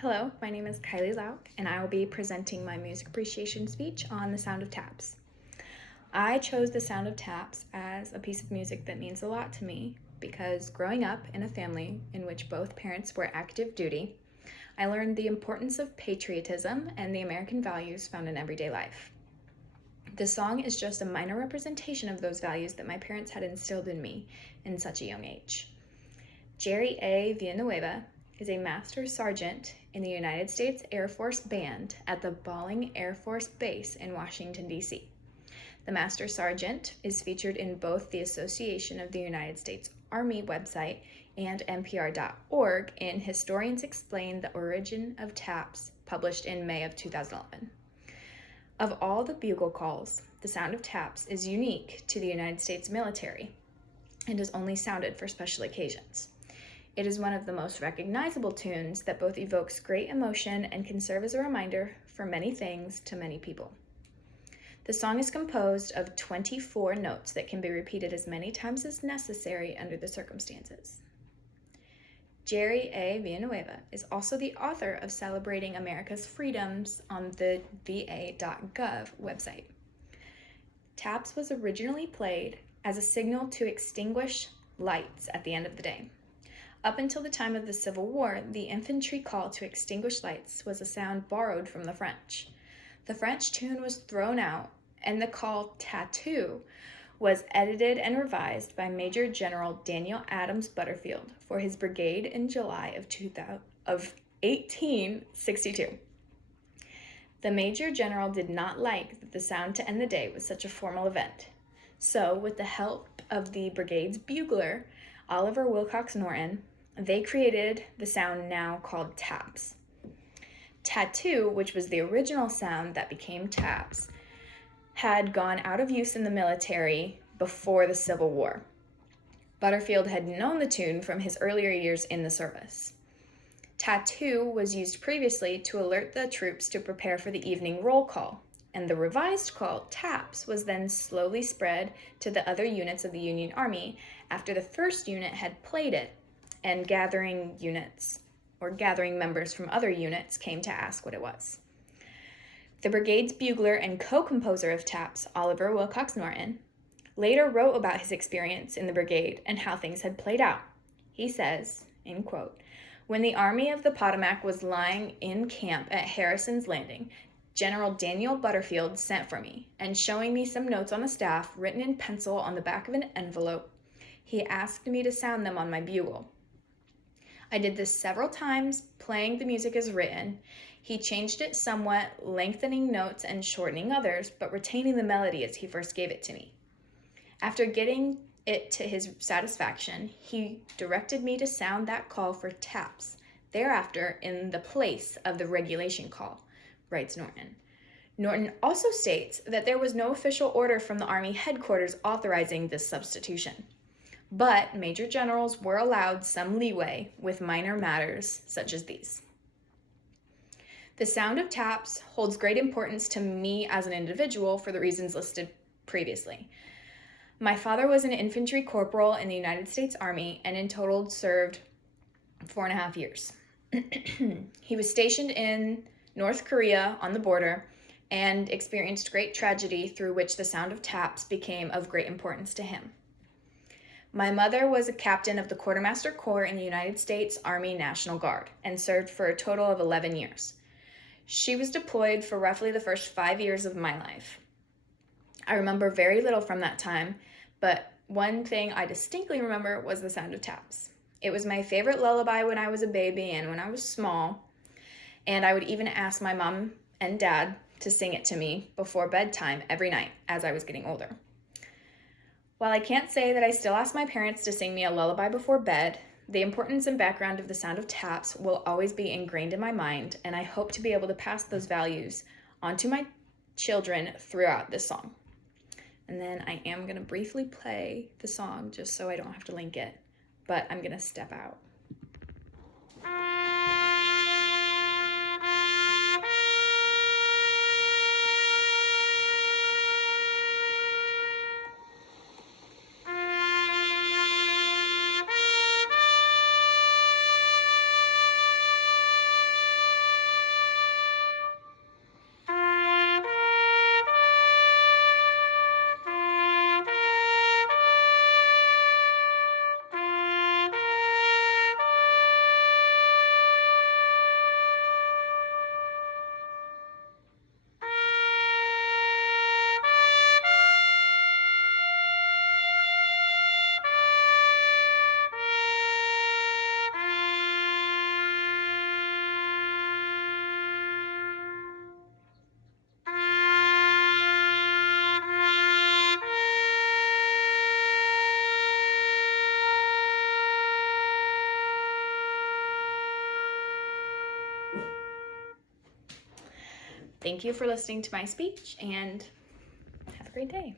Hello, my name is Kylie Lauk, and I will be presenting my music appreciation speech on The Sound of Taps. I chose The Sound of Taps as a piece of music that means a lot to me because growing up in a family in which both parents were active duty, I learned the importance of patriotism and the American values found in everyday life. The song is just a minor representation of those values that my parents had instilled in me in such a young age. Jerry A. Villanueva is a Master Sergeant in the United States Air Force Band at the Bolling Air Force Base in Washington, D.C. The Master Sergeant is featured in both the Association of the United States Army website and NPR.org in Historians Explain the Origin of Taps, published in May of 2011. Of all the bugle calls, the sound of taps is unique to the United States military and is only sounded for special occasions. It is one of the most recognizable tunes that both evokes great emotion and can serve as a reminder for many things to many people. The song is composed of 24 notes that can be repeated as many times as necessary under the circumstances. Jerry A. Villanueva is also the author of Celebrating America's Freedoms on the va.gov website. Taps was originally played as a signal to extinguish lights at the end of the day. Up until the time of the Civil War, the infantry call to extinguish lights was a sound borrowed from the French. The French tune was thrown out, and the call tattoo was edited and revised by Major General Daniel Adams Butterfield for his brigade in July of 1862. The Major General did not like that the sound to end the day was such a formal event. So, with the help of the brigade's bugler, Oliver Wilcox Norton, they created the sound now called taps. Tattoo, which was the original sound that became taps, had gone out of use in the military before the Civil War. Butterfield had known the tune from his earlier years in the service. Tattoo was used previously to alert the troops to prepare for the evening roll call, and the revised call, taps, was then slowly spread to the other units of the Union Army after the first unit had played it, and gathering members from other units came to ask what it was. The brigade's bugler and co-composer of taps, Oliver Wilcox Norton, later wrote about his experience in the brigade and how things had played out. He says, in quote, "When the Army of the Potomac was lying in camp at Harrison's Landing, General Daniel Butterfield sent for me, and showing me some notes on the staff written in pencil on the back of an envelope, he asked me to sound them on my bugle. I did this several times, playing the music as written. He changed it somewhat, lengthening notes and shortening others, but retaining the melody as he first gave it to me. After getting it to his satisfaction, he directed me to sound that call for taps, thereafter in the place of the regulation call," writes Norton. Norton also states that there was no official order from the Army headquarters authorizing this substitution, but major generals were allowed some leeway with minor matters such as these. The sound of taps holds great importance to me as an individual for the reasons listed previously. My father was an infantry corporal in the United States Army and in total served 4.5 years. He was stationed in North Korea on the border and experienced great tragedy through which the sound of taps became of great importance to him. My mother was a captain of the Quartermaster Corps in the United States Army National Guard and served for a total of 11 years. She was deployed for roughly the first 5 years of my life. I remember very little from that time, but one thing I distinctly remember was the sound of taps. It was my favorite lullaby when I was a baby and when I was small, and I would even ask my mom and dad to sing it to me before bedtime every night as I was getting older. While I can't say that I still ask my parents to sing me a lullaby before bed, the importance and background of the sound of taps will always be ingrained in my mind, and I hope to be able to pass those values onto my children throughout this song. And then I am going to briefly play the song just so I don't have to link it, but I'm going to step out. Thank you for listening to my speech, and have a great day.